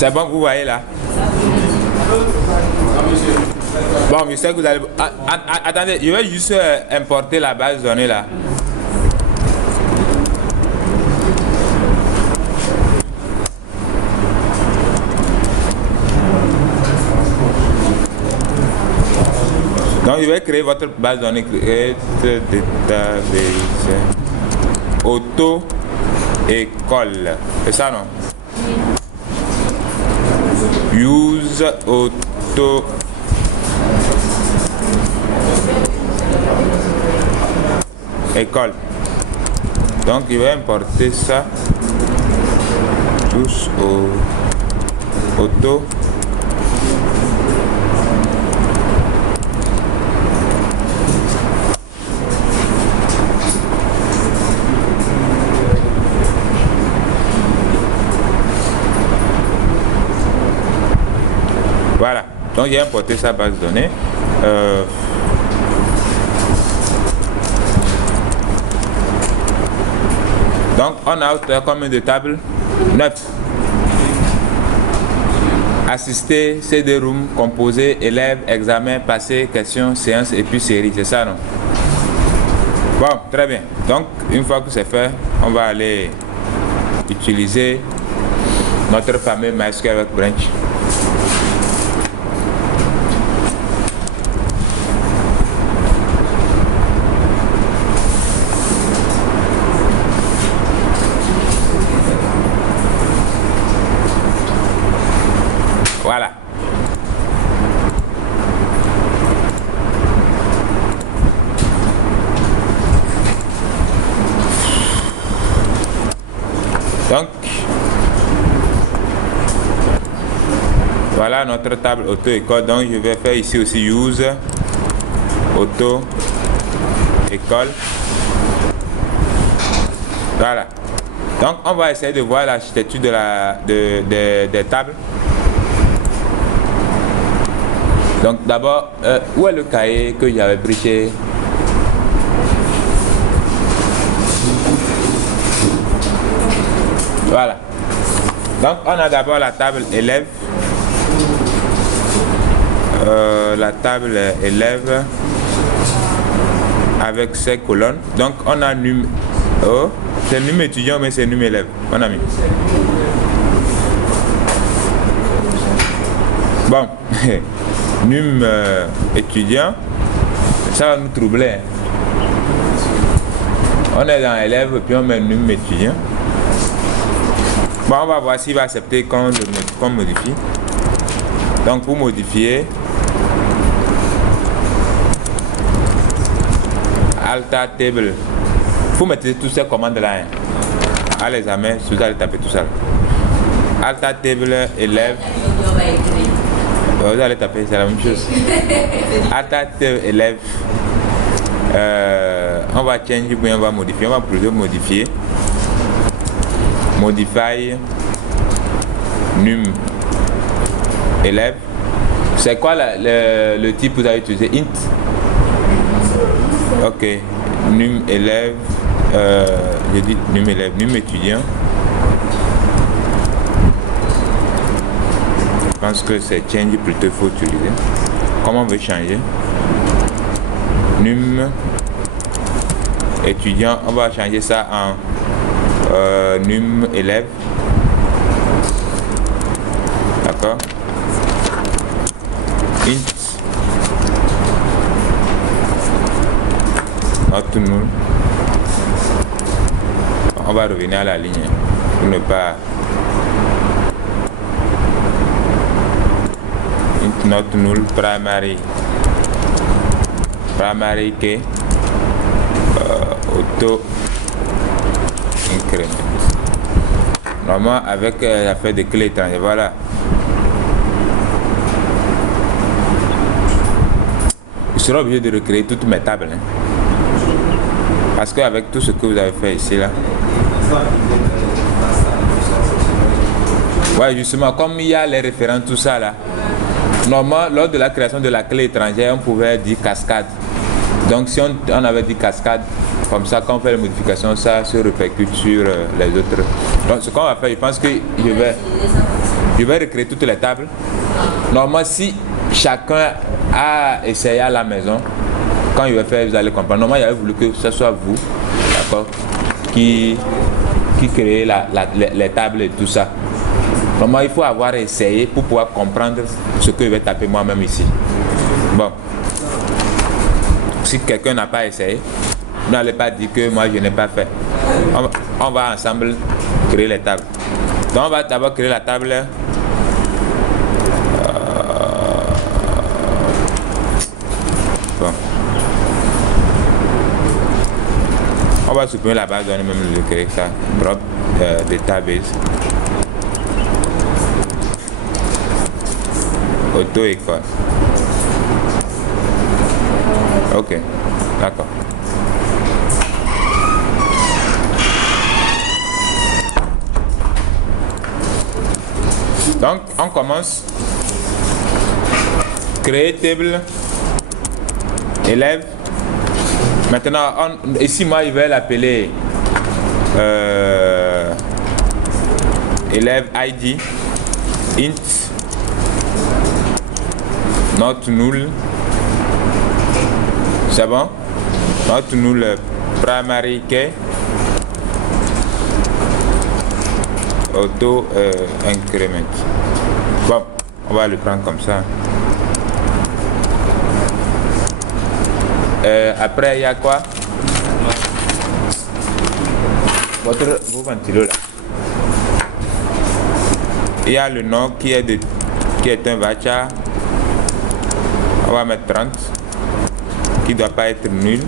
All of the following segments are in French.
C'est bon que vous voyez là? Bon, je sais que vous allez... Attendez, je vais juste importer la base de données là. Donc, je vais créer votre base de données. Create database. Auto-école. C'est ça, non? Use auto école. Donc je vais importer ça tous au auto voilà. Donc j'ai importé sa base de données. Donc on a combien de tables? 9. Assister, CD room, composer, élèves, examen, passé, questions, séance et puis série, c'est ça non? Bon, très bien. Donc une fois que c'est fait, on va aller utiliser notre fameux MySQL avec Branch. Voilà. Donc, voilà notre table auto-école. Donc, je vais faire ici aussi use auto-école. Voilà. Donc, on va essayer de voir l'architecture des tables. Donc d'abord, où est le cahier que j'avais pris chez... Voilà. Donc on a d'abord la table élève. La table élève avec ses colonnes. Donc on a num... Oh, c'est num étudiant mais c'est num élève, mon ami. Bon. Num étudiant, ça va nous troubler. On est dans élève puis on met num étudiant. Bon, on va voir s'il va accepter qu'on modifie. Donc pour modifier, Alta table. Vous mettez toutes ces commandes là. À l'examen, vous allez taper tout ça. Alta table élève. Vous allez taper, c'est la même chose. Attaque élève. On va changer, puis on va modifier. On va plutôt modifier. Modify num élève. C'est quoi le type que vous avez utilisé? Int. Ok. Num élève. Je dis num élève, num étudiant. Je pense que c'est change plutôt qu'il faut utiliser. Comment on veut changer? Num étudiant, on va changer ça en num élève. D'accord? Int not null. On va revenir à la ligne pour ne pas not null primary key auto increment. Normalement avec l'affaire de clé étrangère, voilà. Je serai obligé de recréer toutes mes tables. Hein. Parce qu'avec tout ce que vous avez fait ici là. Ouais, justement, comme il y a les référents, tout ça là. Normalement, lors de la création de la clé étrangère, on pouvait dire cascade. Donc si on avait dit cascade, comme ça, quand on fait les modifications, ça se répercute sur les autres. Donc ce qu'on va faire, je pense que Je vais recréer toutes les tables. Normalement, si chacun a essayé à la maison, quand il va faire, vous allez comprendre. Normalement, il avait voulu que ce soit vous, d'accord, qui créez les tables et tout ça. Normalement, il faut avoir essayé pour pouvoir comprendre ce que je vais taper moi-même ici. Bon. Si quelqu'un n'a pas essayé, n'allez pas dire que moi je n'ai pas fait. On va ensemble créer les tables. Donc on va d'abord créer la table. Bon. On va supprimer la base, on va même le créer ça. Drop database. Auto-école. Ok, d'accord. Donc, on commence. Créer table. Élève. Maintenant, ici, moi, je vais l'appeler élève ID. Int. Not null. C'est bon? Not null primary key. Auto increment. Bon, on va le prendre comme ça. Après, il y a quoi? Vos ventilos là. Il y a le nom qui est un varchar. On va mettre 30. Qui ne doit pas être nul.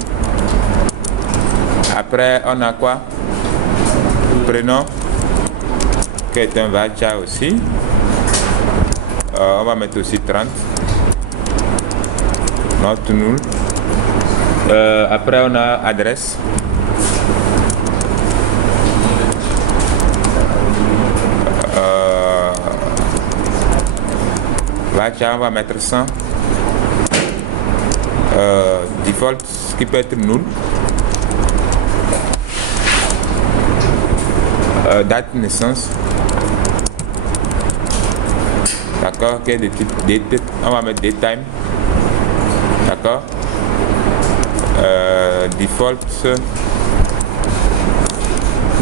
Après, on a quoi? Prénom. Qui est un varchar aussi. On va mettre aussi 30. Not null. Après, on a adresse. Varchar, on va mettre 100. Default, qui peut être null. Date de naissance. D'accord, ok, de type date. On va mettre datetime. D'accord. Default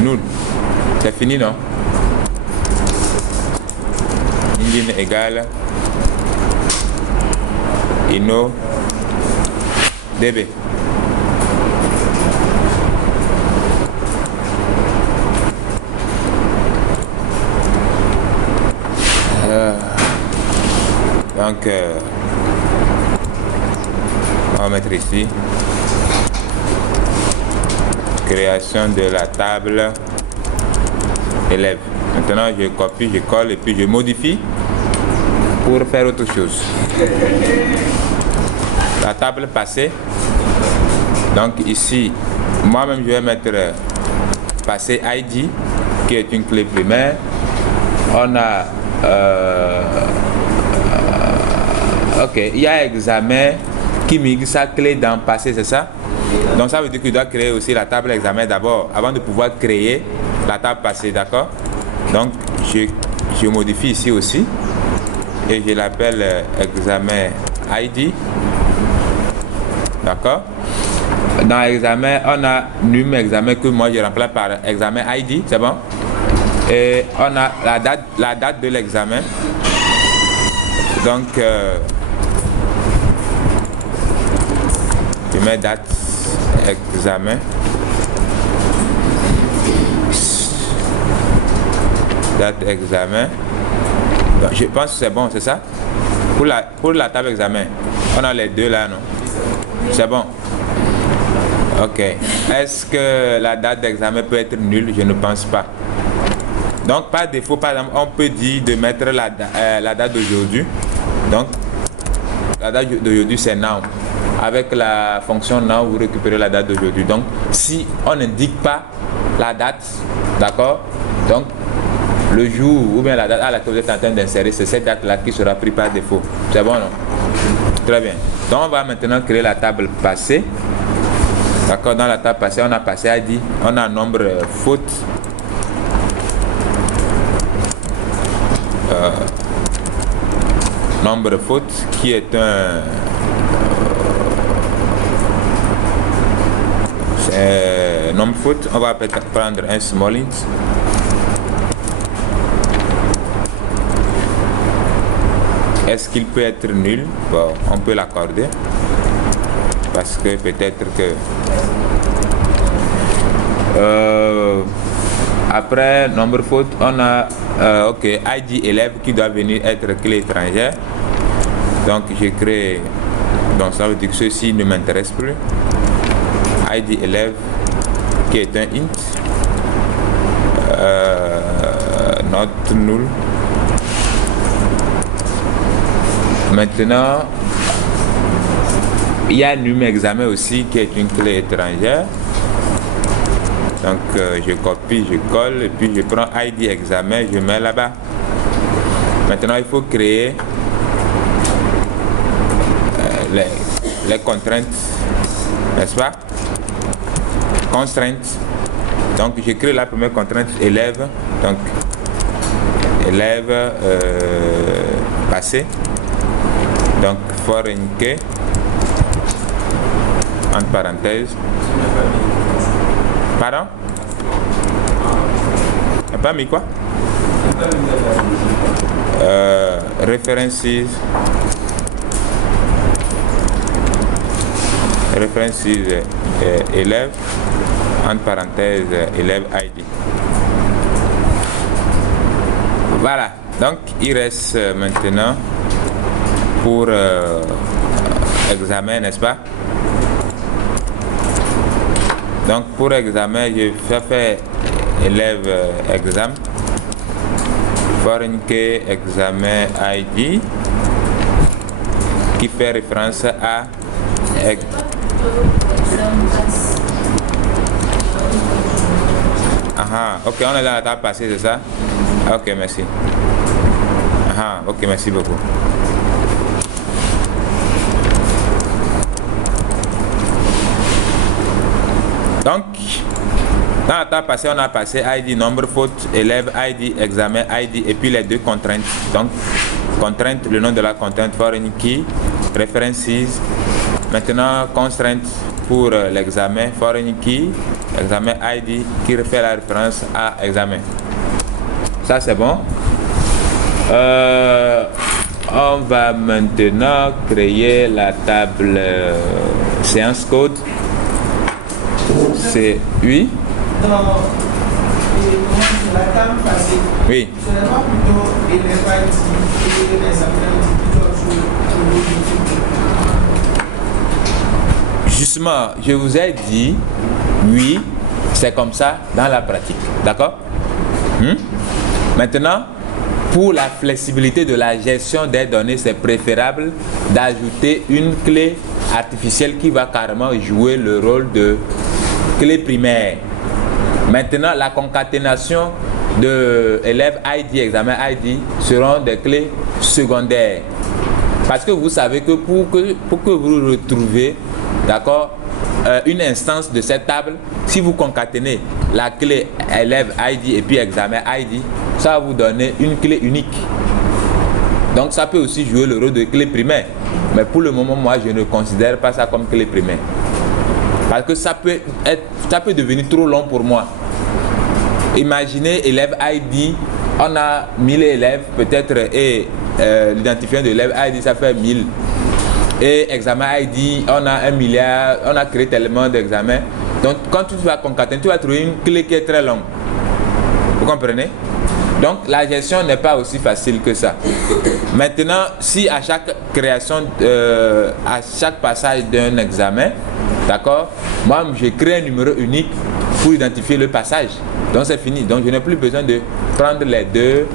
null. C'est fini, non? Engine égale Inno DB. Donc on va mettre ici création de la table élève. Maintenant je copie, je colle et puis je modifie pour faire autre chose. La table passée. Donc ici, moi-même je vais mettre passé ID qui est une clé primaire. On a ok, il y a examen qui migre sa clé dans passé, c'est ça? Donc ça veut dire qu'il doit créer aussi la table examen d'abord avant de pouvoir créer la table passée, d'accord? Donc je modifie ici aussi et je l'appelle examen ID. D'accord. Dans l'examen, on a num examen que moi je remplace par examen ID, c'est bon. Et on a la date de l'examen. Donc, je mets date examen. Date examen. Donc, je pense que c'est bon, c'est ça. Pour la table examen, on a les deux là, non? C'est bon. Ok. Est-ce que la date d'examen peut être nulle? Je ne pense pas. Donc, par défaut, par exemple, on peut dire de mettre la date d'aujourd'hui. Donc, la date d'aujourd'hui, c'est now. Avec la fonction now, vous récupérez la date d'aujourd'hui. Donc, si on n'indique pas la date, d'accord? Donc, le jour ou bien la date à laquelle vous êtes en train d'insérer, c'est cette date-là qui sera prise par défaut. C'est bon, non? Très bien. Donc, on va maintenant créer la table passée. D'accord, dans la table passée, on a passé ID, on a nombre faute. nombre faute qui est un nombre faute. On va peut-être prendre un small int. Est-ce qu'il peut être nul? Bon, on peut l'accorder parce que peut-être que après nombre faute, on a ok, ID élève qui doit venir être clé étrangère. Donc je crée, donc ça veut dire que ceci ne m'intéresse plus. ID élève qui est un int, not null. Maintenant, il y a num examen aussi qui est une clé étrangère. Donc je copie, je colle et puis je prends ID examen, je mets là-bas. Maintenant il faut créer les contraintes, n'est-ce pas? Constraints. Donc je crée la première contrainte élève. Donc élève passé. Donc foreign key entre parenthèses. Pardon? T'as pas mis quoi? References élève entre parenthèses élève ID. Voilà, donc il reste maintenant pour examen, n'est-ce pas? Donc pour examen, je fais élève exam, foreign key examen ID qui fait référence à ok, on est dans la table passée, c'est ça? Ok, merci. Ok, merci beaucoup. Donc, dans la table passée, on a passé ID, nombre, faute, élève, ID, examen, ID, et puis les deux contraintes. Donc, contrainte, le nom de la contrainte, foreign key, references. Maintenant, constraint pour l'examen, foreign key, examen ID, qui fait la référence à examen. Ça, c'est bon. On va maintenant créer la table séance code. C'est oui. Dans la table passée, oui. Ce n'est pas plutôt élève IT et les examens Justement, je vous ai dit, oui, c'est comme ça dans la pratique. D'accord? Maintenant, pour la flexibilité de la gestion des données, c'est préférable d'ajouter une clé artificielle qui va carrément jouer le rôle de clé primaire. Maintenant, la concaténation de élève ID, examen ID seront des clés secondaires. Parce que vous savez que pour que vous retrouvez, d'accord, une instance de cette table, si vous concaténez la clé élève ID et puis examen ID, ça va vous donner une clé unique. Donc ça peut aussi jouer le rôle de clé primaire. Mais pour le moment, moi, je ne considère pas ça comme clé primaire. Parce que ça peut devenir trop long pour moi. Imaginez élève ID, on a 1000 élèves peut-être et l'identifiant de l'élève ID ça fait 1000. Et examen ID, on a 1 milliard, on a créé tellement d'examens. Donc quand tu vas concaténer, tu vas trouver une clé qui est très longue. Vous comprenez? Donc la gestion n'est pas aussi facile que ça. Maintenant, si à chaque création, à chaque passage d'un examen, d'accord, moi je crée un numéro unique pour identifier le passage. Donc c'est fini. Donc je n'ai plus besoin de prendre les deux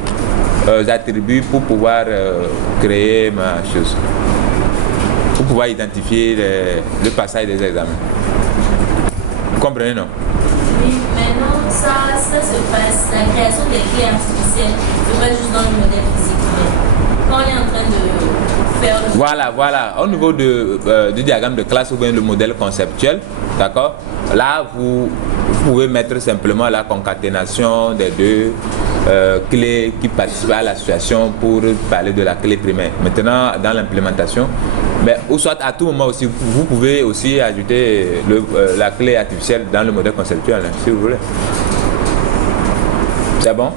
attributs pour pouvoir créer ma chose. Pour pouvoir identifier le passage des examens. Vous comprenez, non? Oui, maintenant ça se passe, la création des clés artificielles se passe juste dans le modèle physique. Mais quand on est en train de faire le... Voilà. Au niveau du diagramme de classe ou bien le modèle conceptuel, d'accord? Là, vous pouvez mettre simplement la concaténation des deux clés qui participent à l'association pour parler de la clé primaire. Maintenant, dans l'implémentation, mais ou soit à tout moment aussi, vous pouvez aussi ajouter la clé artificielle dans le modèle conceptuel, hein, si vous voulez. C'est bon?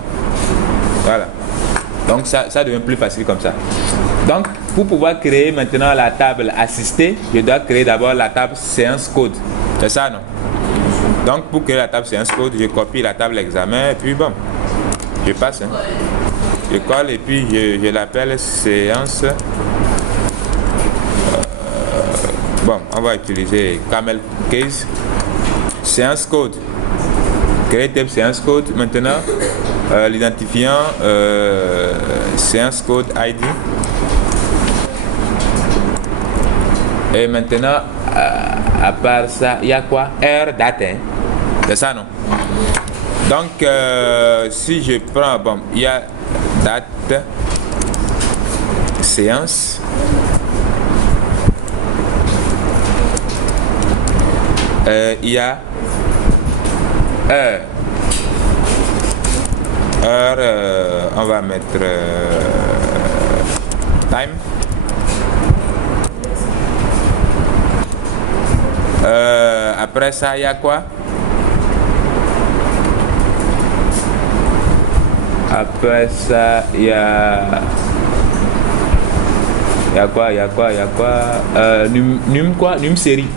Voilà. Donc ça devient plus facile comme ça. Donc pour pouvoir créer maintenant la table assistée, je dois créer d'abord la table séance code. C'est ça, non? Donc pour créer la table séance code, je copie la table examen et puis bon, je passe. Hein. Je colle et puis je l'appelle séance. Bon, on va utiliser camel case. Séance code. Créer table séance code. Maintenant, l'identifiant séance code ID. Et maintenant, à part ça, il y a quoi? Heure, date. Hein? C'est ça, non? Donc, si je prends, bon, il y a date, séance. Il y a heure. Heure, on va mettre time. Après ça, il y a quoi? Après ça, il y a quoi? Num série.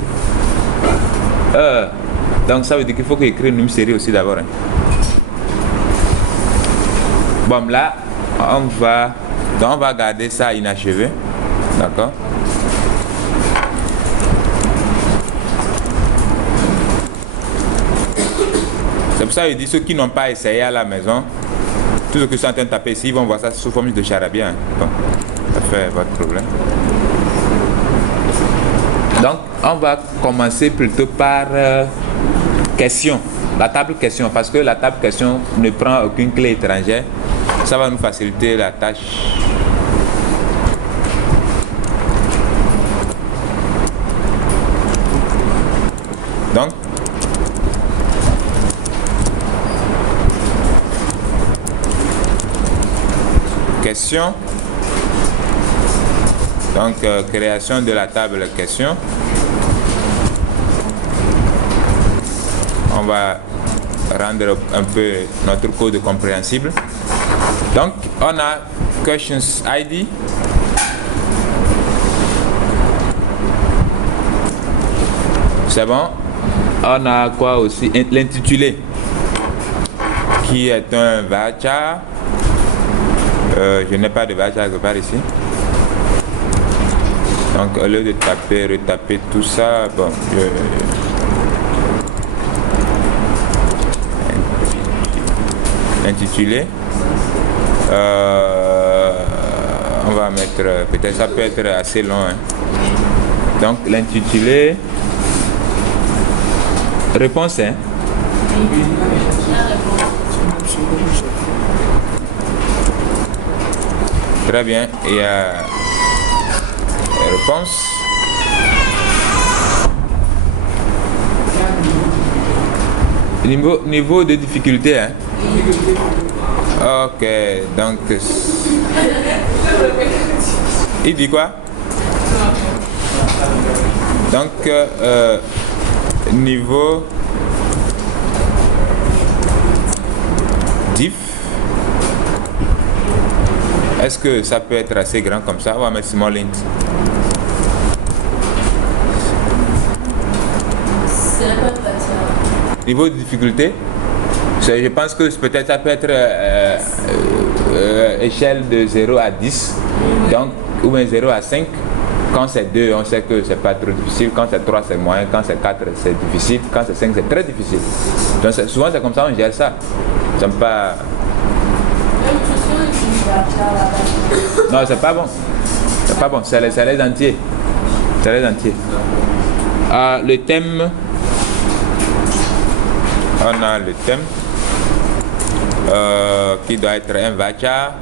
Donc ça veut dire qu'il faut que j'écris une série aussi d'abord. Hein. Bon là, on va garder ça inachevé. D'accord? C'est pour ça que je dis ceux qui n'ont pas essayé à la maison, tout ce que je suis en train de taper ici, ils vont voir ça sous forme de charabia. Hein. Bon, ça fait votre problème. Donc, on va commencer plutôt par question. La table question, parce que la table question ne prend aucune clé étrangère. Ça va nous faciliter la tâche. Donc, question. Donc, création de la table question. On va rendre un peu notre code compréhensible. Donc, on a questions ID. C'est bon. On a quoi aussi? L'intitulé, qui est un varchar. Je n'ai pas de varchar quelque part ici. Donc, au lieu de retaper tout ça, bon, intitulé. On va mettre, peut-être ça peut être assez long. Hein. Donc, l'intitulé. Réponse, hein? Très bien. Il y a réponse. Niveau de difficulté, hein? Ok, donc il dit quoi? Donc niveau diff. Est-ce que ça peut être assez grand comme ça? On va mettre small int. Niveau de difficulté, je pense que peut-être ça peut être échelle de 0 à 10, donc, ou bien 0 à 5. Quand c'est 2, on sait que c'est pas trop difficile. Quand c'est 3, c'est moyen. Quand c'est 4, c'est difficile. Quand c'est 5, c'est très difficile. Donc souvent c'est comme ça on gère ça. J'aime pas. Non, c'est pas bon. C'est pas bon. C'est les entiers. C'est les entiers. Le thème. On a le thème qui doit être un varchar.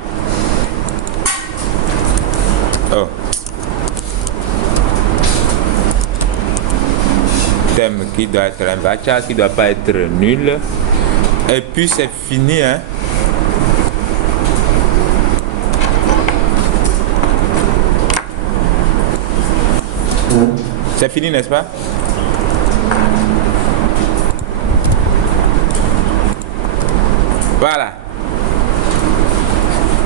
Oh. Thème qui doit être un varchar, qui ne doit pas être nul. Et puis c'est fini, hein. C'est fini, n'est-ce pas? Voilà.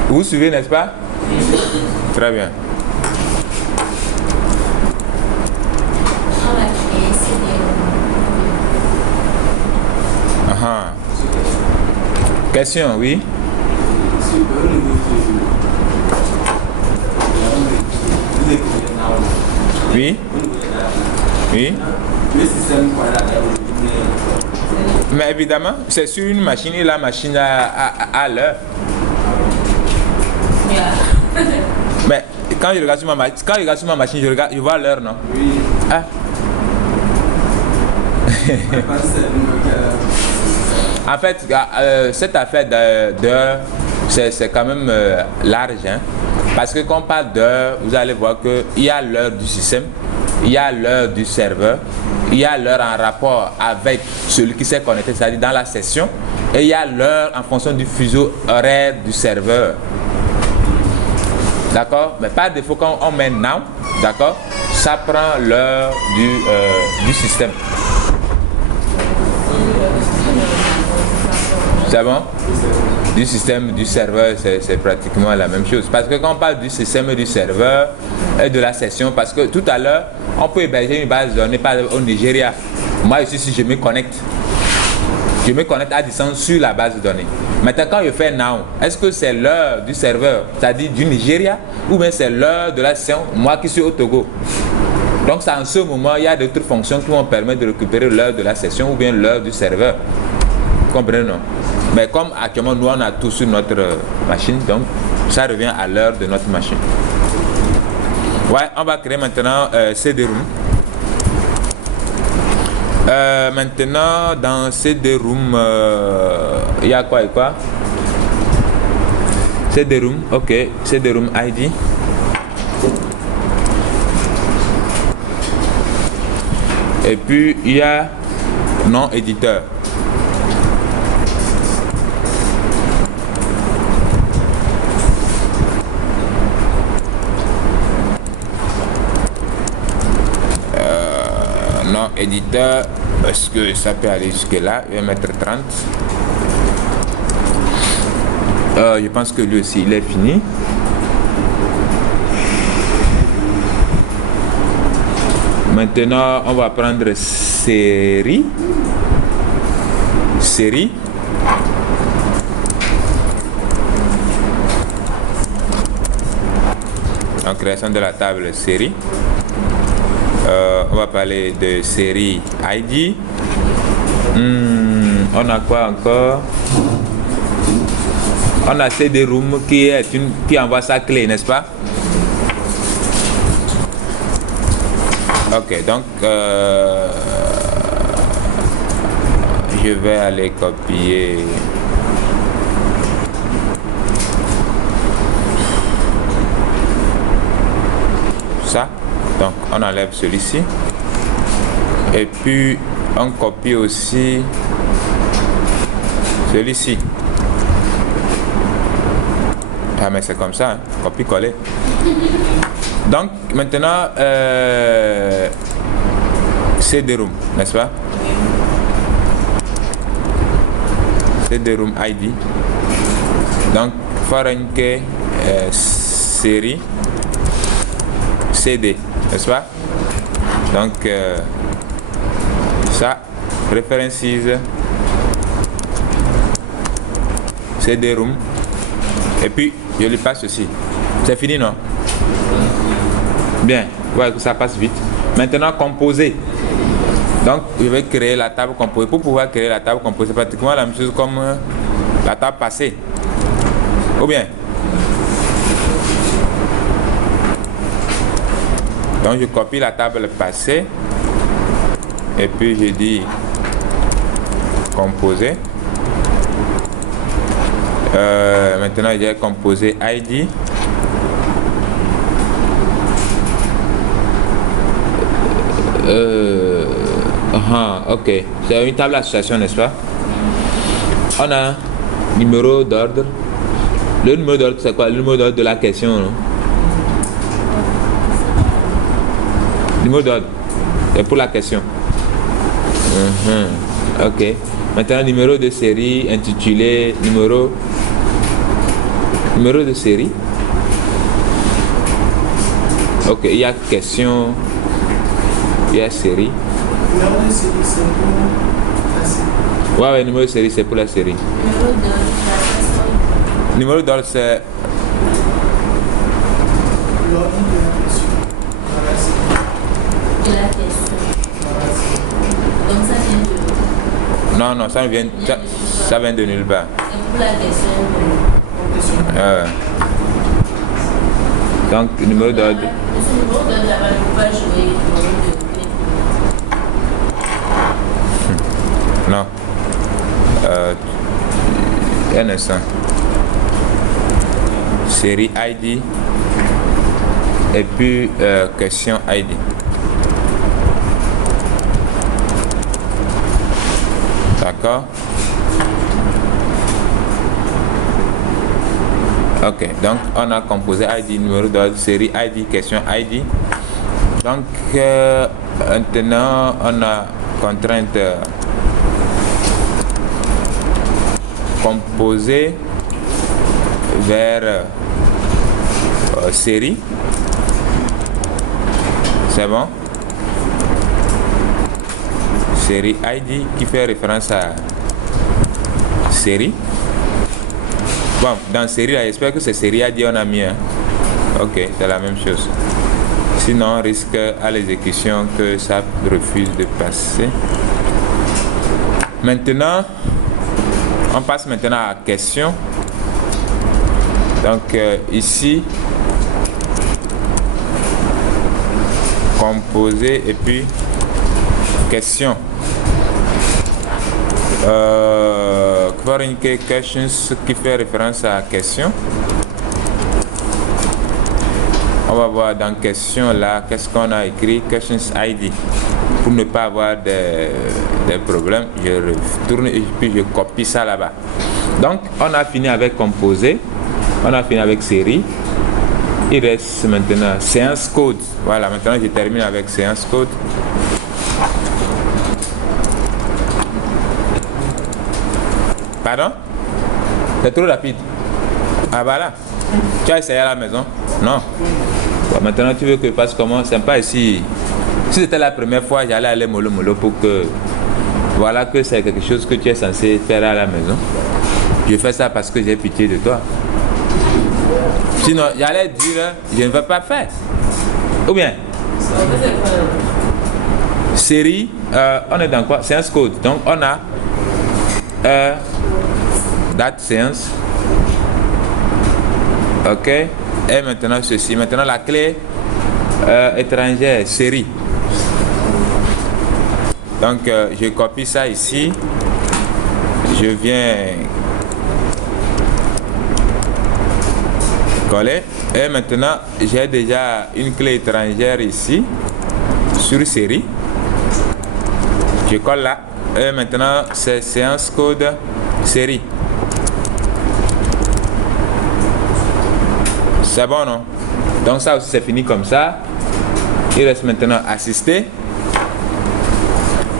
Vous suivez, n'est-ce pas? Très bien. On va créer CD-ROM. Question, oui? Oui? Oui? Mais évidemment, c'est sur une machine et la machine a l'heure. Yeah. Mais quand je regarde sur ma machine, je vois l'heure, non? Oui. Ah. En fait, cette affaire d'heure, c'est quand même large, hein? Parce que quand on parle d'heure, vous allez voir qu'il y a l'heure du système, il y a l'heure du serveur, il y a l'heure en rapport avec celui qui s'est connecté, c'est-à-dire dans la session, et il y a l'heure en fonction du fuseau horaire du serveur. D'accord? Mais par défaut, quand on met now, d'accord, ça prend l'heure du système. C'est bon? Du système, du serveur, c'est pratiquement la même chose. Parce que quand on parle du système et du serveur et de la session, parce que tout à l'heure, on peut héberger une base de données au Nigeria. Moi, ici, si je me connecte à distance sur la base de données. Maintenant, quand je fais now, est-ce que c'est l'heure du serveur, c'est-à-dire du Nigeria, ou bien c'est l'heure de la session, moi qui suis au Togo? Donc, c'est en ce moment, il y a d'autres fonctions qui vont permettre de récupérer l'heure de la session ou bien l'heure du serveur. Vous comprenez, non? Mais comme actuellement, nous, on a tout sur notre machine, donc ça revient à l'heure de notre machine. Ouais, on va créer maintenant CD-ROM. Maintenant, dans CD-ROM, il y a quoi et quoi? CD-ROM, ok, CD-ROM ID. Et puis, il y a nom éditeur. Nom éditeur, est-ce que ça peut aller jusque là? Je vais mettre 30. Je pense que lui aussi, il est fini. Maintenant, on va prendre série. Série. En création de la table série. On va parler de série ID. On a quoi encore? On a CD-ROM qui envoie sa clé, n'est-ce pas? Ok, donc je vais aller copier ça. Donc on enlève celui-ci et puis on copie aussi celui-ci. Ah mais c'est comme ça, hein? Copie-coller. Donc maintenant CD-ROM, n'est-ce pas? CD-ROM ID. Donc foreign key série CD, n'est-ce pas? Donc ça, references CD-ROM et puis je lui passe ceci. C'est fini, non? Bien, ouais, que ça passe vite. Maintenant, composer. Donc, je vais créer la table composée. Pour pouvoir créer la table composée, c'est pratiquement la même chose comme la table passée. Ou bien? Donc, je copie la table passée. Et puis, je dis composer. Maintenant, j'ai composé ID. Ok, c'est une table d'association, n'est-ce pas? On a numéro d'ordre. Le numéro d'ordre, c'est quoi? Le numéro d'ordre de la question, non? numéro d'ordre. C'est pour la question. Ok. Maintenant, numéro de série intitulé numéro de série. Ok, il y a question, il y a série. Numéro de série, c'est pour la série. Ouais, numéro de série, c'est pour la série. Numéro d'ordre, c'est L'ordre de la question. Voilà, c'est. De la question. Voilà, c'est. Donc ça vient de. non, ça vient de nulle part. C'est pour la question. Donc, numéro d'ordre. Ce numéro d'ordre là-bas, il ne faut pas jouer numéro de téléphone. Non. Un instant. Série ID. Et puis, question ID. D'accord. Ok, donc on a composé ID, numéro d'ordre, série ID, question ID. Donc maintenant on a contrainte composée vers série. C'est bon? Série ID qui fait référence à série. Bon, dans série, là, j'espère que c'est série ID on a mis. Hein? Ok, c'est la même chose. Sinon, on risque à l'exécution que ça refuse de passer. Maintenant, on passe maintenant à la question. Donc, ici, composer et puis question. Foreign questions qui fait référence à question. On va voir dans question là qu'est-ce qu'on a écrit, questions ID. Pour ne pas avoir des problèmes, je retourne et puis je copie ça là-bas. Donc on a fini avec composer, on a fini avec série. Il reste maintenant séance code. Voilà, maintenant je termine avec séance code. Pardon? C'est trop rapide. Ah voilà. Tu as essayé à la maison? Non. Bon, maintenant tu veux que je fasse comment? C'est pas ici. Si c'était la première fois, j'allais aller mollo pour que... Voilà que c'est quelque chose que tu es censé faire à la maison. Je fais ça parce que j'ai pitié de toi. Sinon, j'allais dire, je ne vais pas faire. Ou bien? Série, on est dans quoi? Séance code. Donc on a... date séance. Ok. Et maintenant ceci. Maintenant la clé étrangère série. Donc je copie ça ici. Je viens coller. Et maintenant j'ai déjà une clé étrangère ici sur série. Je colle là. Et maintenant c'est séance code série. C'est bon, non? Donc ça aussi c'est fini comme ça. Il reste maintenant assister.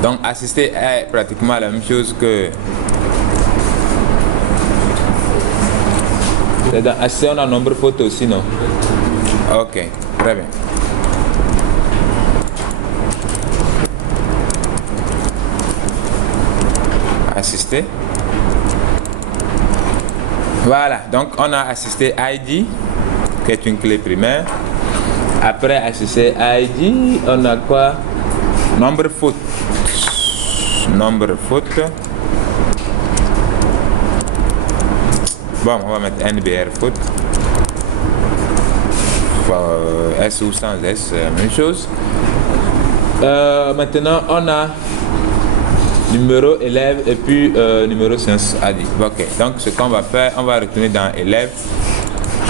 Donc assister est pratiquement la même chose que... C'est dans assister, on a nombre photo aussi, non? Ok, très bien. Assister. Voilà, donc on a assisté ID, qui est une clé primaire. Après assister ID, on a quoi? Nombre faute. Nombre faute. Bon, on va mettre NBR faute. S ou sans S, même chose. Maintenant, on a numéro élève et puis numéro séance ID. Ok, donc ce qu'on va faire, on va retourner dans élève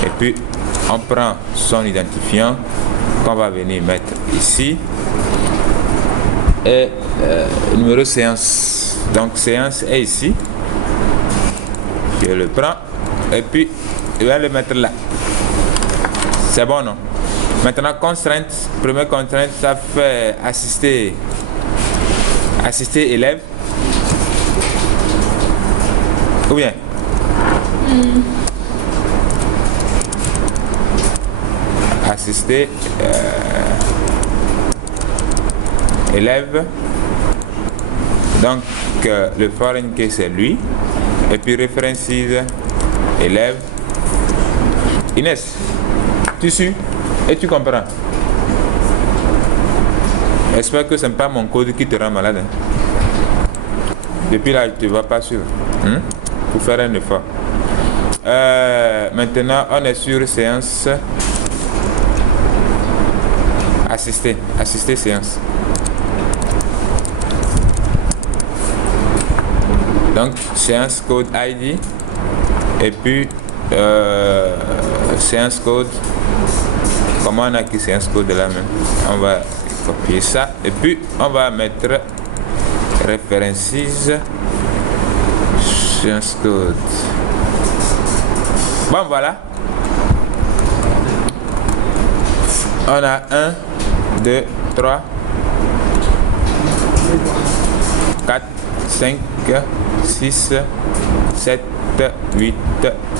et puis on prend son identifiant qu'on va venir mettre ici et numéro séance. Donc séance est ici. Je le prends et puis je vais le mettre là. C'est bon, non? Maintenant, contrainte, première contrainte, ça fait assister élève. Ou bien assister élève. Donc le foreign key c'est lui. Et puis references élève. Inès, tu suis et tu comprends. J'espère que ce n'est pas mon code qui te rend malade. Depuis là, tu ne vas pas suivre. Pour faire un effort. Maintenant, on est sur séance. Assister séance. Donc, séance code ID. Et puis, séance code. Comment on a qui séance code là même? On va copier ça. Et puis, on va mettre references. Séance code. Bon, voilà. On a 1, 2, 3, 4, 5, 6, 7, 8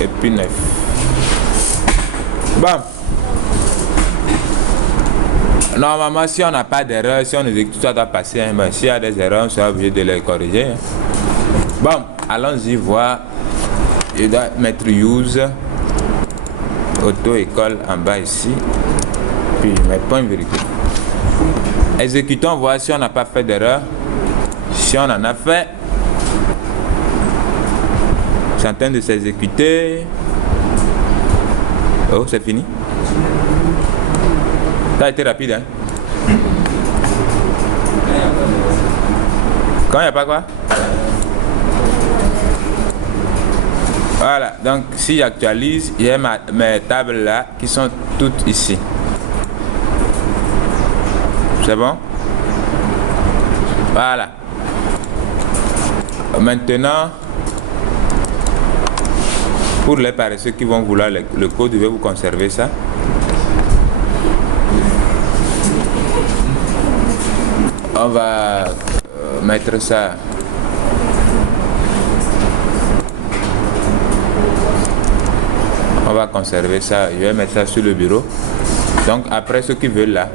et puis 9. Bon. Normalement, si on n'a pas d'erreur, si on exécute tout ça doit passer. Ben, s'il y a des erreurs, on sera obligé de les corriger. Bon, allons-y voir. Je dois mettre use auto-école en bas ici. Puis mes points vérifiés. Exécutons, voir si on n'a pas fait d'erreur. Si on en a fait, c'est en train de s'exécuter. Oh, c'est fini. Ça a été rapide, hein? Quand il n'y a pas quoi? Voilà, donc si j'actualise, il y a mes tables là qui sont toutes ici. C'est bon? Voilà. Maintenant, pour les paresseux qui vont vouloir le code, je vais vous conserver ça. On va mettre ça. On va conserver ça. Je vais mettre ça sur le bureau. Donc après ceux qui veulent là.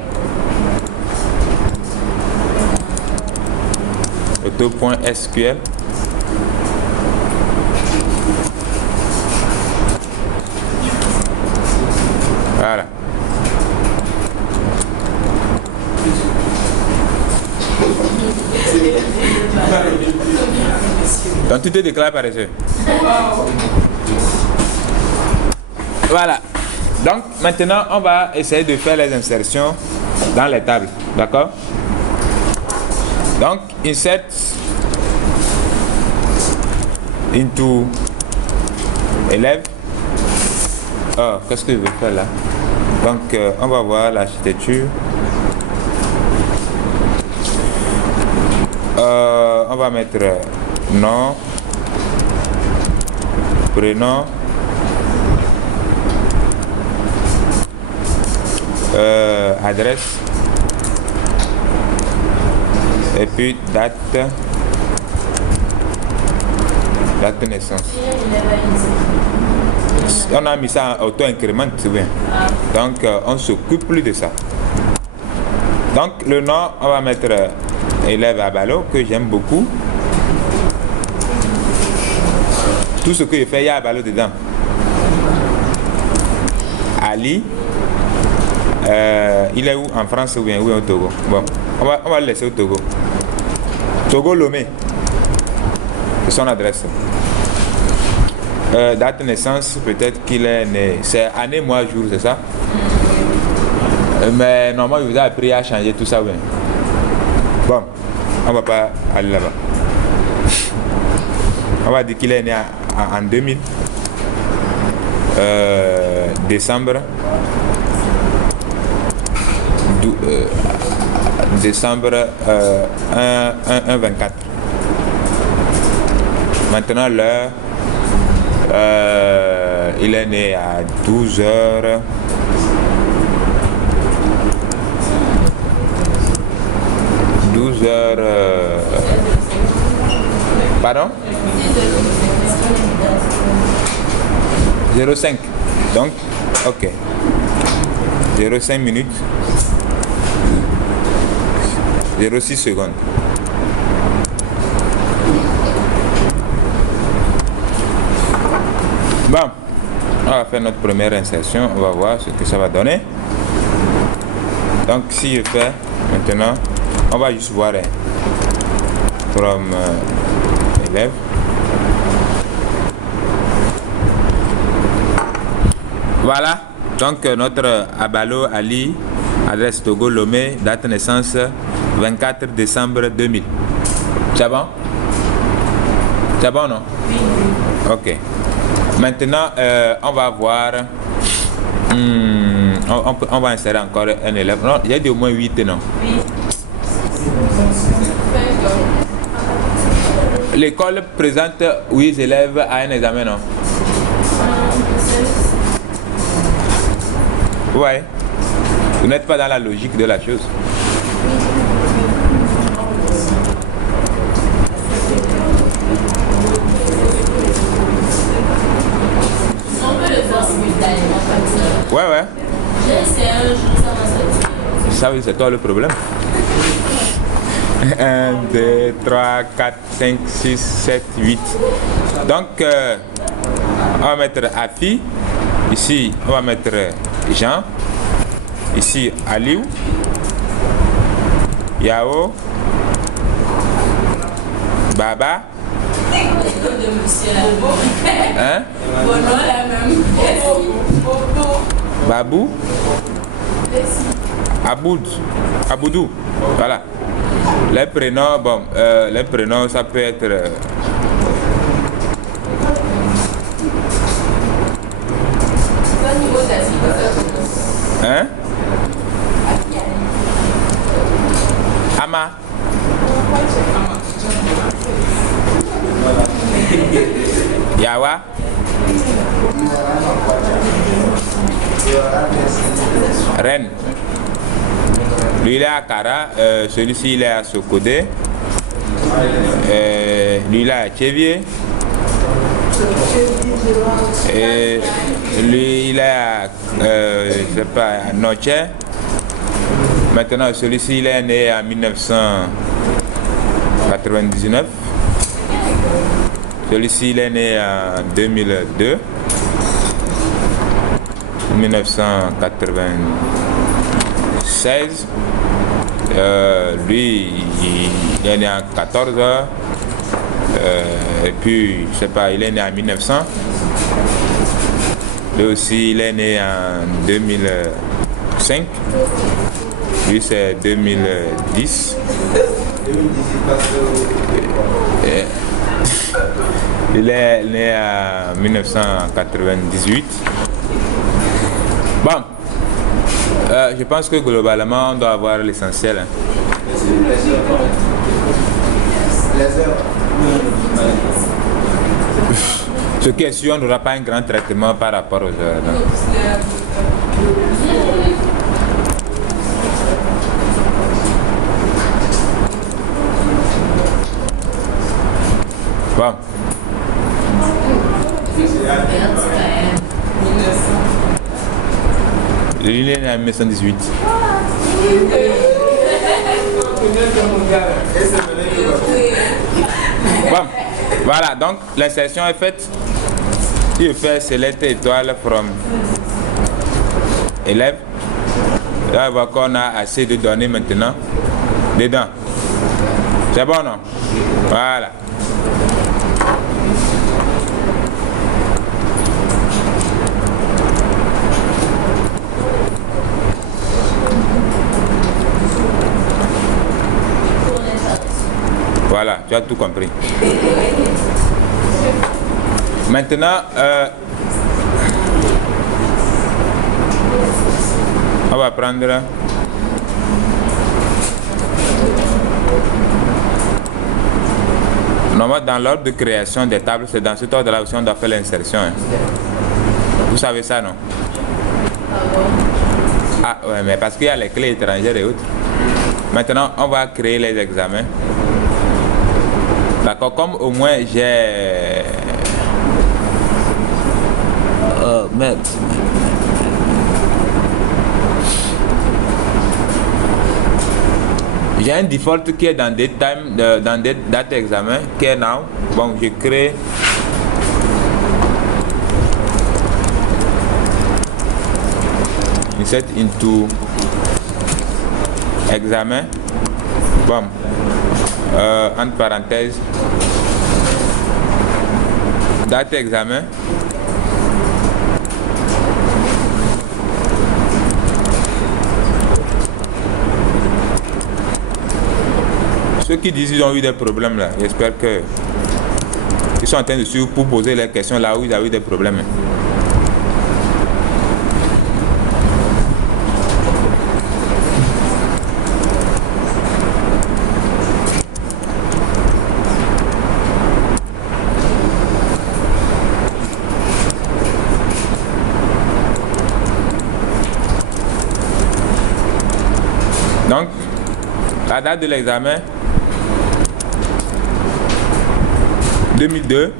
Auto.sql. Voilà. Donc tu te déclares paresseux. Voilà. Donc maintenant on va essayer de faire les insertions dans les tables. D'accord? Donc insert into élève. Oh, qu'est-ce que je vais faire là? Donc on va voir l'architecture. On va mettre nom, prénom, adresse et puis date de naissance. On a mis ça en auto-incrément, c'est bien. Donc on ne s'occupe plus de ça. Donc le nom, on va mettre élève à ballot, que j'aime beaucoup. Tout ce que je fais, il y a à ballot dedans. Ali. Il est où? En France ou bien où est au Togo? Bon, on va le laisser au Togo. Togo Lomé. C'est son adresse. Date de naissance, peut-être qu'il est né. C'est année, mois, jour, c'est ça? Mais normalement, je vous ai appris à changer tout ça. Oui. Bon, on va pas aller là-bas. On va dire qu'il est né en 2000. Décembre 1-24. Maintenant l'heure, il est né à 12h 12h. Pardon? 0,5. Donc, ok. 0,5 minutes. 0,6 secondes. Bon, on va faire notre première insertion. On va voir ce que ça va donner. Donc, si je fais maintenant, on va juste voir from élève. Voilà, donc notre Abalo Ali, adresse Togo Lomé, date de naissance 24 décembre 2000. C'est bon? C'est bon, non? Ok. Maintenant, on va voir. On va insérer encore un élève. Non, il y a dit au moins 8, non? Oui. L'école présente 8 élèves à un examen, non? Ouais. Vous n'êtes pas dans la logique de la chose. On peut le faire simultanément comme ça. Ouais. J'ai essayé un jour, ça va sortir. Ça, oui, c'est toi le problème. 1, 2, 3, 4, 5, 6, 7, 8. Donc, on va mettre Afi. Ici, on va mettre Jean. Ici, Aliou. Yao. Baba. Hein? Babou. Aboudou. Voilà. Les prénoms, bon, les prénoms, ça peut être. Hein? Ama. Yawa. Rennes. Lui il est à Kara, celui-ci il est à Sokodé. Lui il est à Tchévier. Et lui il est à je sais pas, à Noche. Maintenant celui-ci il est né en 1999. Celui-ci il est né en 2002. 1996. Lui il est né en 14 heures. Et puis je sais pas, il est né en 1900. Lui aussi il est né en 2005. Lui c'est 2010. Il est né en 1998. Bon, je pense que globalement on doit avoir l'essentiel. Hein. Ce qui est sûr, on n'aura pas un grand traitement par rapport aux heures. Donc. Bon. Il est né en 1918. Bon, voilà, donc l'insertion est faite. Si je fais select étoile from élève, là on voit qu'on a assez de données maintenant dedans. C'est bon, non? Voilà. Voilà, tu as tout compris. Maintenant, on va prendre normalement dans l'ordre de création des tables, c'est dans cet ordre-là aussi on doit faire l'insertion. Hein. Vous savez ça, non? Ah ouais, mais parce qu'il y a les clés étrangères et autres. Maintenant, on va créer les examens. D'accord, comme au moins j'ai... merde. J'ai un default qui est dans date time, dans date examen, qui est now. Bon, je crée insert into examen. Bon, entre parenthèses, date examen. Ceux qui disent qu'ils ont eu des problèmes là, j'espère que ils sont en train de suivre pour poser les questions là où ils ont eu des problèmes. Donc, la date de l'examen 2002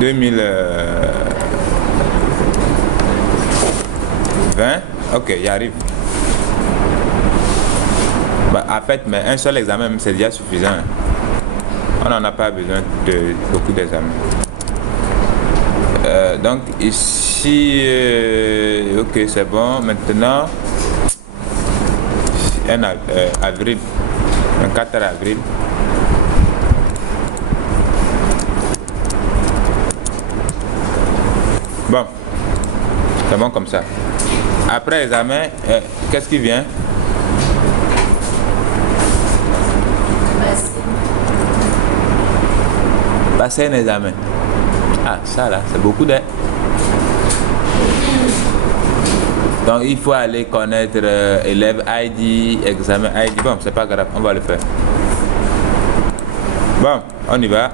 2020. Ok, j'arrive. Bah, en fait, mais un seul examen, c'est déjà suffisant. On n'en a pas besoin de beaucoup d'examens. Donc ici, ok, c'est bon. Maintenant, avril, 24 avril. Bon, c'est bon comme ça. Après l'examen, qu'est-ce qui vient? Passer un examen. Ah, ça là, c'est beaucoup d'aide. Donc il faut aller connaître élève ID, examen ID. Bon, c'est pas grave, on va le faire. Bon, on y va.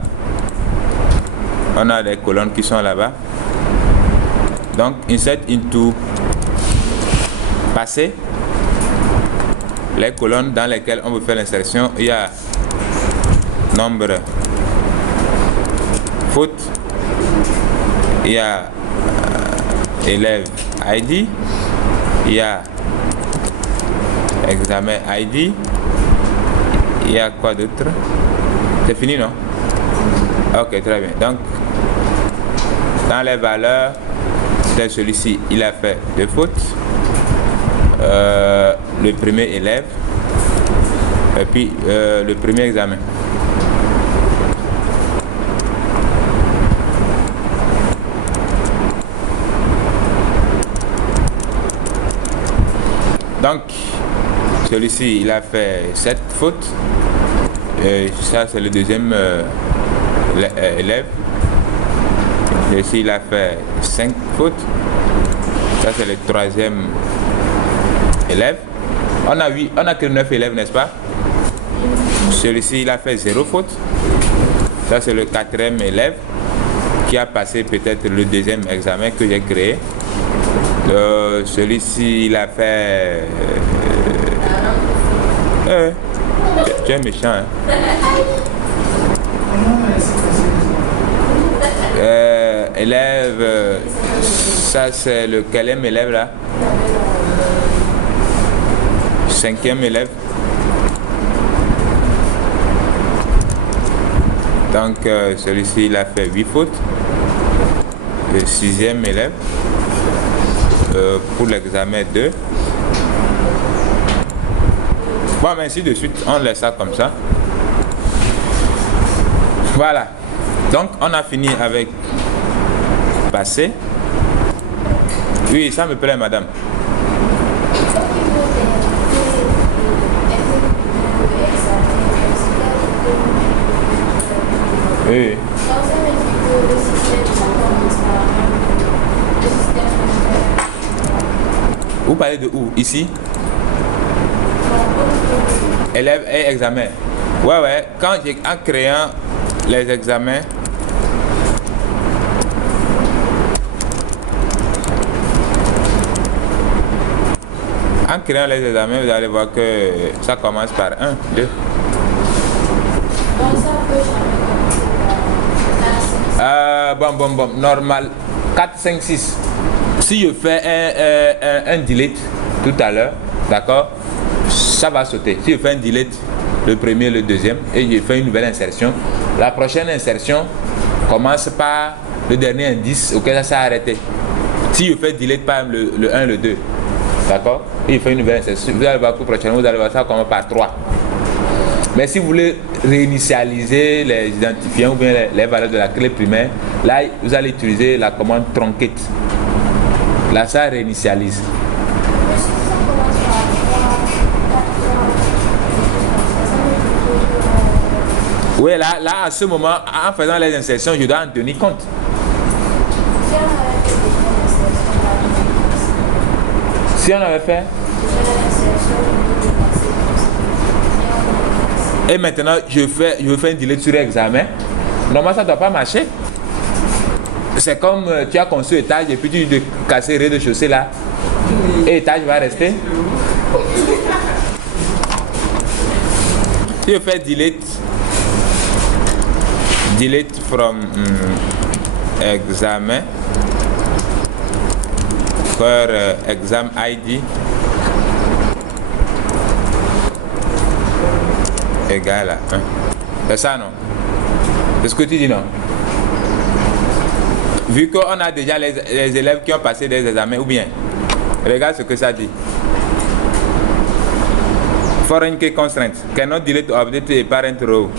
On a des colonnes qui sont là-bas. Donc insert into passé. Les colonnes dans lesquelles on veut faire l'insertion, il y a nombre, faute, il y a élève ID, il y a examen ID, il y a quoi d'autre? C'est fini, non? Ok, très bien. Donc dans les valeurs, c'est celui-ci, il a fait 2 fautes. Le premier élève et puis le premier examen. Donc celui-ci il a fait 7 fautes et ça c'est le deuxième élève. Celui-ci il a fait 5 fautes, ça c'est le troisième élève. On a que 9 élèves, n'est-ce pas? Celui-ci il a fait 0 faute, ça c'est le quatrième élève qui a passé peut-être le deuxième examen que j'ai créé. Celui-ci il a fait tu es méchant, hein? Élève, ça c'est le quatrième élève là, 5e élève. Donc celui-ci il a fait 8 fautes. Le 6e élève pour l'examen 2. Bon, mais ainsi de suite, on laisse ça comme ça. Voilà. Donc on a fini avec passé. Oui, ça me plaît, madame. Oui. Vous parlez de où? Ici? Élève et examen. Ouais. Quand j'ai en créant les examens, En créant les examens, vous allez voir que ça commence par 1, 2. Donc ça peut jamais commencer Bon. Normal. 4, 5, 6. Si je fais un delete tout à l'heure, d'accord, ça va sauter. Si je fais un delete, le premier, le deuxième, et je fais une nouvelle insertion, la prochaine insertion commence par le dernier indice auquel ça s'est arrêté. Si je fais delete par le 1, le 2, d'accord, et je fais une nouvelle insertion, vous allez voir que prochainement, vous allez voir ça commence par 3. Mais si vous voulez réinitialiser les identifiants ou bien les valeurs de la clé primaire, là, vous allez utiliser la commande truncate. Là, ça réinitialise. Oui, là, à ce moment, en faisant les insertions, je dois en tenir compte. Si on avait fait... Et maintenant, je fais un delete sur l'examen. Normalement, ça ne doit pas marcher. C'est comme tu as conçu étage et puis tu de casser le rez-de-chaussée là. Et l'étage va rester. Si je fais delete from examen for exam ID égal à 1. C'est ça, non? C'est ce que tu dis, non? Vu qu'on a déjà les élèves qui ont passé des examens, ou bien, regarde ce que ça dit. Foreign key constraint cannot delete or update a parent row.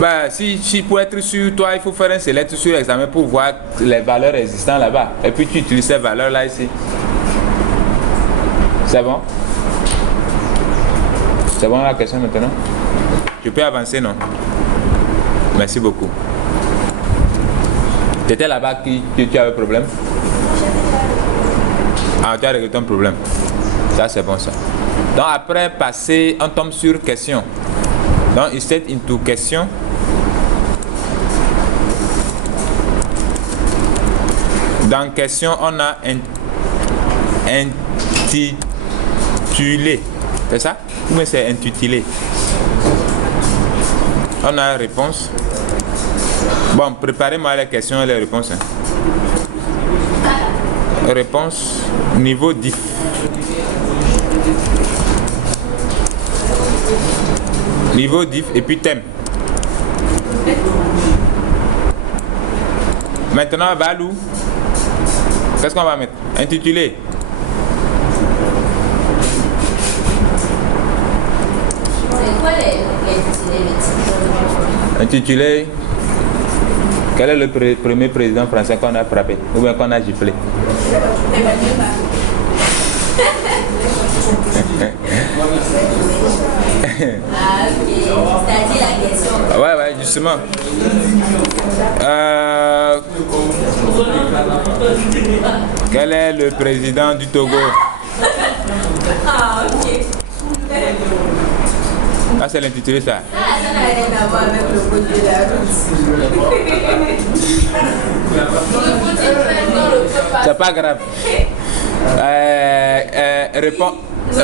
Bah, si pour être sûr, toi, il faut faire un select sur l'examen pour voir les valeurs existantes là-bas. Et puis tu utilises ces valeurs-là ici. C'est bon? C'est bon la question maintenant? Je peux avancer, non? Merci beaucoup. Tu étais là-bas que tu avais un problème? Ah, tu as réglé ton problème. Ça, c'est bon ça. Donc après, passer, on tombe sur question. Donc, instead into question. Dans question, on a intitulé. C'est ça? Ou bien c'est intitulé? On a réponse. Bon, préparez-moi les questions et les réponses. Hein. Réponse niveau 10. Niveau 10 et puis thème. Maintenant, Valou. Qu'est-ce qu'on va mettre? Intitulé. C'est quoi les Intitulé. Quel est le premier président français qu'on a frappé? Ou bien qu'on a giflé? Ah, ok. C'est-à-dire la question. Ouais, justement. Quel est le président du Togo? Ah, ok. Ah, c'est l'intitulé ça. Ça n'a rien à voir avec le code de la route. C'est pas grave.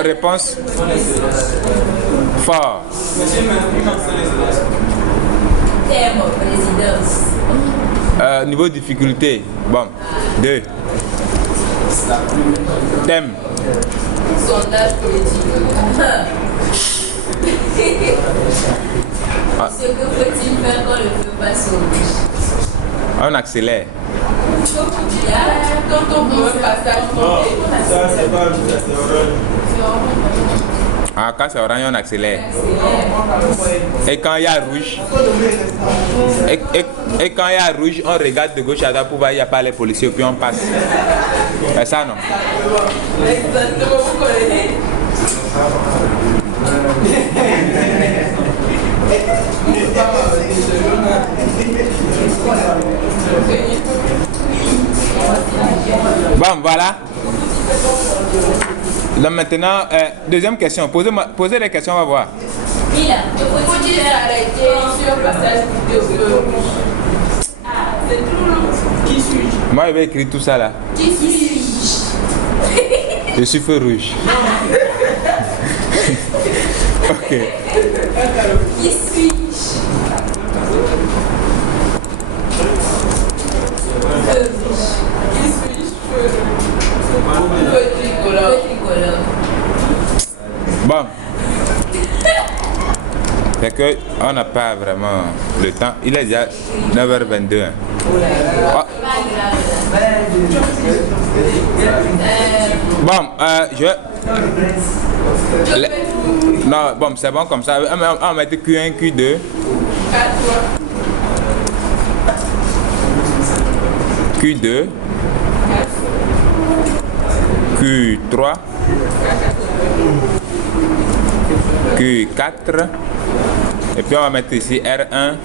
Réponse fort. Thème présidence. Niveau difficulté. Bon. 2. Thème. Sondage politique. Ce que faut-il faire quand le feu passe au rouge? On accélère. Quand on veut passer à Ah, quand c'est orange, on accélère. Et quand il y a rouge, et quand il y a rouge, on regarde de gauche à droite pour voir il n'y a pas les policiers, puis on passe. C'est ça, non? Exactement, vous connaissez. Bon, voilà. Là maintenant, deuxième question. Posez les questions, on va voir. Il a. Il faut dire arrêter sur un passage vidéo rouge. Ah, c'est tout long. Qui suis-je? Moi, je vais écrire tout ça là. Qui suis-je? Je suis feu rouge. Ok. Qui suis-je? Bon. C'est que on n'a pas vraiment le temps. Il est déjà 9h22. Hein. Oh. Bon, non, bon, c'est bon comme ça. On va mettre Q1, Q2. Q2. Q3. Q4. Et puis on va mettre ici R1,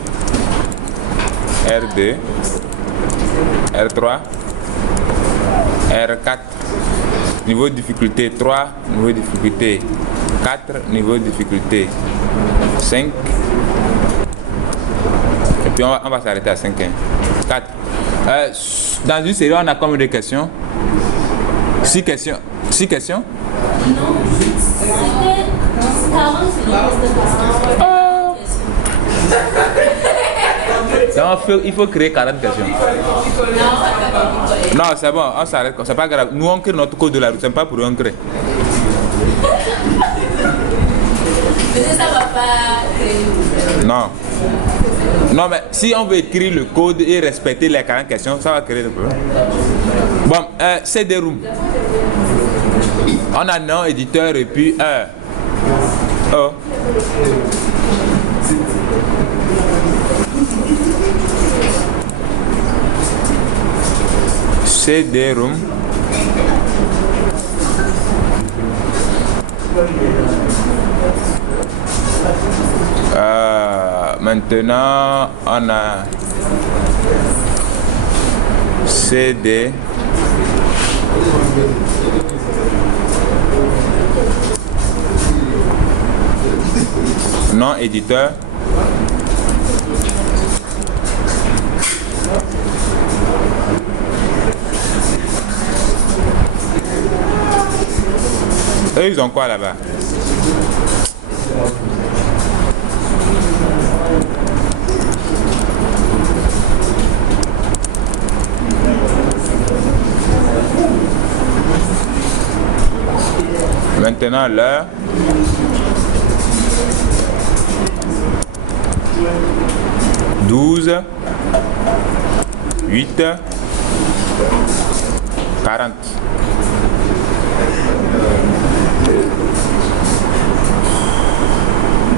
R2, R3, R4. Niveau de difficulté 3, niveau de difficulté 4, niveau de difficulté 5. Et puis on va s'arrêter à 5. 4. Dans une série, on a combien de questions? 6 questions. 6 questions? Non, c'était 40 Donc, il faut créer 40 questions. Non, c'est bon, on s'arrête. C'est pas grave. Nous, on crée notre code de la route. C'est pas pour eux, on crée. Mais ça va pas créer. Non. Non, mais si on veut écrire le code et respecter les 40 questions, ça va créer le problème. Bon, CD-ROOM. On a nom, éditeur et puis heure. Oh. CD-ROOM. Maintenant, on a CD. Nom éditeur. Eux, ils ont quoi là-bas? Maintenant, l'heure. 12, 8, 40.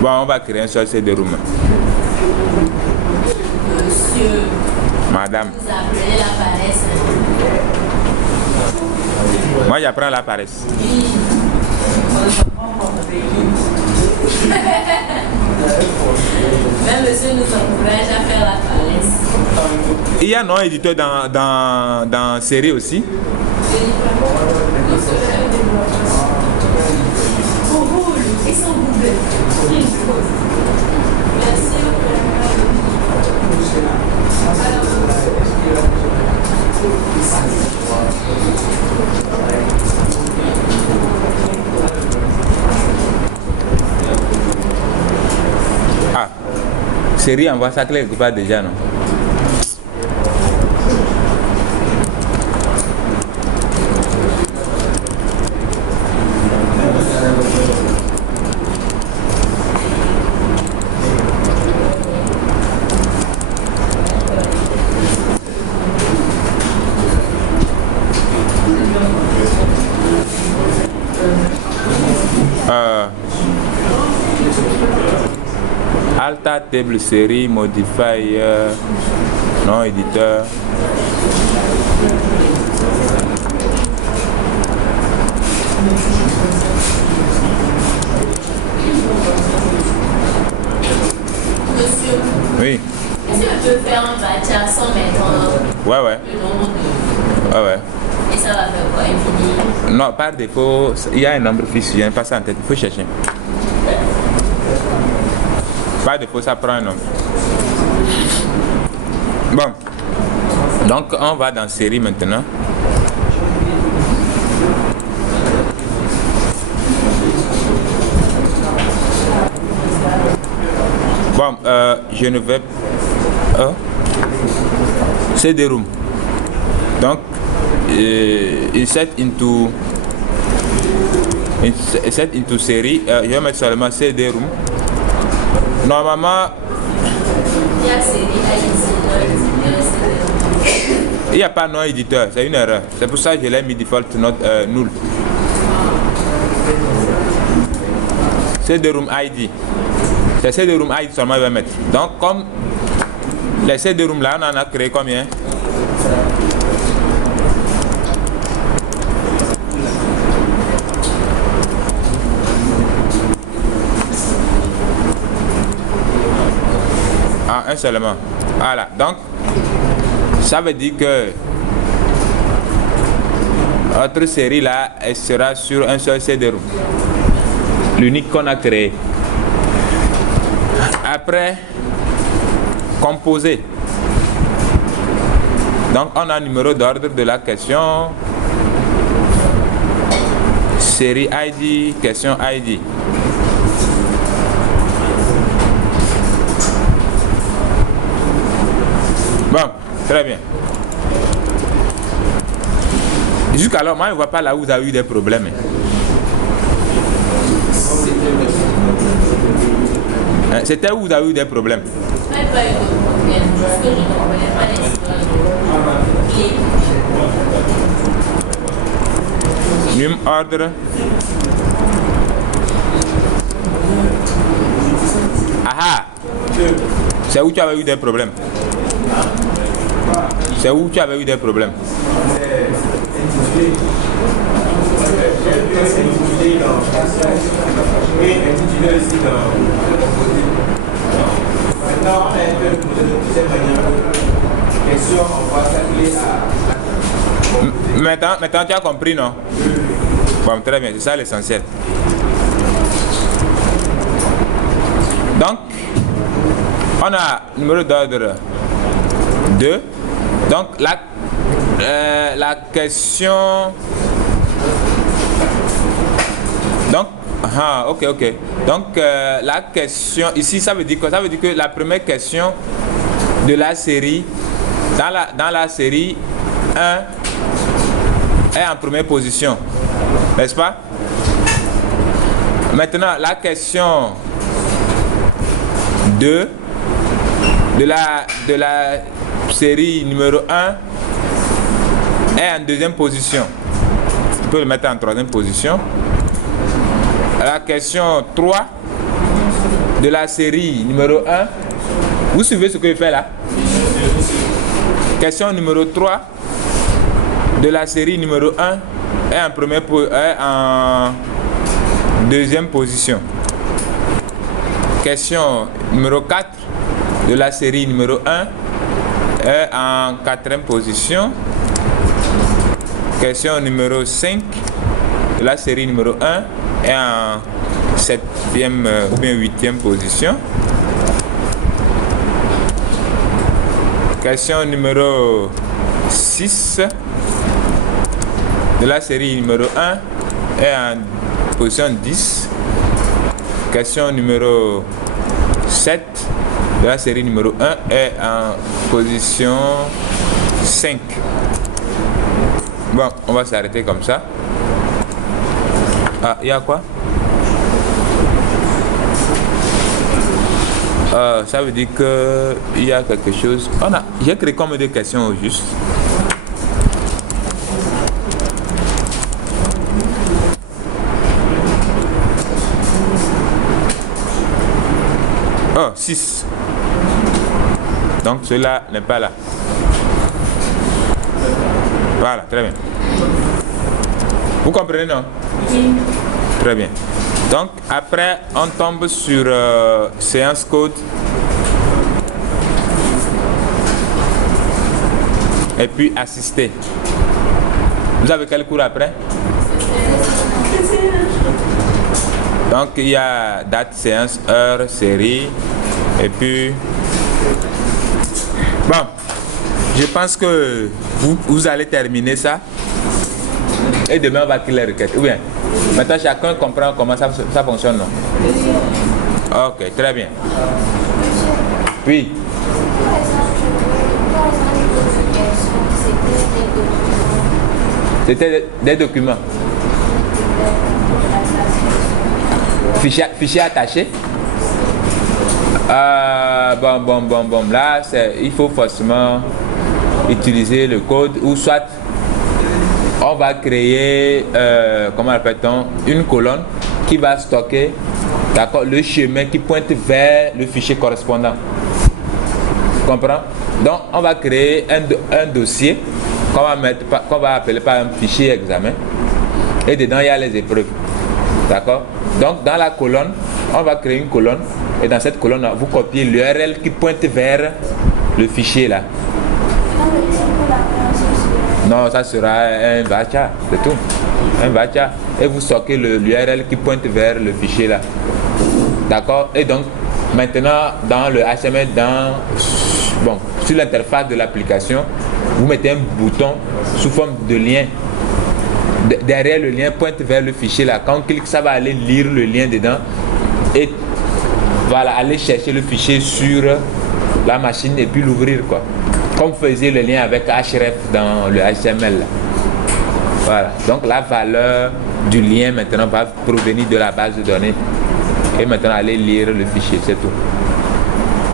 Bon, on va créer un seul CD-ROOM. Monsieur, Madame. vous appelez la paresse. Moi, j'apprends la paresse. Même monsieur nous encourage à faire la paresse. Il y a un nom éditeur dans série aussi. Ils sont doublés. Merci. Ah, série envoie ça quelque part déjà, non? Alta table série modifier non éditeur. Monsieur, Oui. est-ce que je peux faire un batch sans mettre Ouais. le nombre de... Ouais. Et ça va faire quoi? Infini? Non, par défaut, il y a un nombre fixe, je n'ai pas ça en tête, il faut chercher. Par défaut, ça prend un nombre. Bon. Donc, on va dans série maintenant. Bon, je ne vais pas... CD-ROM. Donc, insert into série. Je vais mettre seulement CD-ROM. Normalement, Il y a série il n'y a pas non éditeur, c'est une erreur. C'est pour ça que je l'ai mis default not null. CD-ROM ID. C'est CD-ROM ID seulement je vais mettre. Donc comme les CD-ROM là, on en a créé combien? Ah, un seulement. Voilà. Donc ça veut dire que notre série là, elle sera sur un seul CD-ROM. L'unique qu'on a créé. Après, composer. Donc on a un numéro d'ordre de la question. Série ID, question ID. Bon, très bien. Jusqu'alors, moi je ne vois pas là où vous avez eu des problèmes. C'était où vous avez eu des problèmes? Pas eu de problème, parce que je ne comprenais pas l'histoire de clé. Même ordre. Aha! C'est où tu avais eu des problèmes? C'est où tu avais eu des problèmes? Maintenant, on a un peu posé de toutes ces manières. Question, on va s'appeler à... Maintenant, tu as compris, non? Bon, très bien, c'est ça l'essentiel. Donc, on a numéro d'ordre 2. Donc, la question... Donc, ok. Donc, la question, ici, ça veut dire quoi? Ça veut dire que la première question de la série, dans la série 1, est en première position. N'est-ce pas? Maintenant, la question 2 de la série numéro 1 est en deuxième position. On peut le mettre en troisième position. La question 3 de la série numéro 1. Vous suivez ce que je fais là? Question numéro 3 de la série numéro 1 est en deuxième position. Question numéro 4 de la série numéro 1 est en quatrième position. Question numéro 5 de la série numéro 1 est en septième ou bien huitième position. Question numéro 6 de la série numéro 1 est en position 10. Question numéro 7 de la série numéro 1 est en position 5. Bon, on va s'arrêter comme ça. Ah, il y a quoi? Ça veut dire que il y a quelque chose. J'ai créé combien de questions au juste? Oh, 6. Donc cela n'est pas là. Voilà, très bien. Vous comprenez, non? Oui. Très bien. Donc après, on tombe sur séance code. Et puis assister. Vous avez quel cours après? Donc il y a date, séance, heure, série. Et puis... Bon, je pense que vous allez terminer ça. Et demain on va créer les requêtes. Ou bien, maintenant chacun comprend comment ça fonctionne, non? Ok, très bien. Oui. C'était des documents. Fichier attaché. Bon. Là, il faut forcément utiliser le code ou soit on va créer, comment appelle-t-on, une colonne qui va stocker, d'accord, le chemin qui pointe vers le fichier correspondant. Comprends? Donc, on va créer un dossier qu'on va appeler par un fichier examen. Et dedans, il y a les épreuves. D'accord? Donc, dans la colonne, on va créer une colonne. Et dans cette colonne, vous copiez l'URL qui pointe vers le fichier là. Non, ça sera un varchar, c'est tout. Un varchar. Et vous stockez l'URL qui pointe vers le fichier là. D'accord? Et donc, maintenant, dans le HTML, sur l'interface de l'application, vous mettez un bouton sous forme de lien. Derrière le lien pointe vers le fichier là. Quand on clique, ça va aller lire le lien dedans et voilà, aller chercher le fichier sur la machine et puis l'ouvrir quoi. Comme vous faisiez le lien avec href dans le HTML là. Voilà. Donc la valeur du lien maintenant va provenir de la base de données et maintenant aller lire le fichier, c'est tout.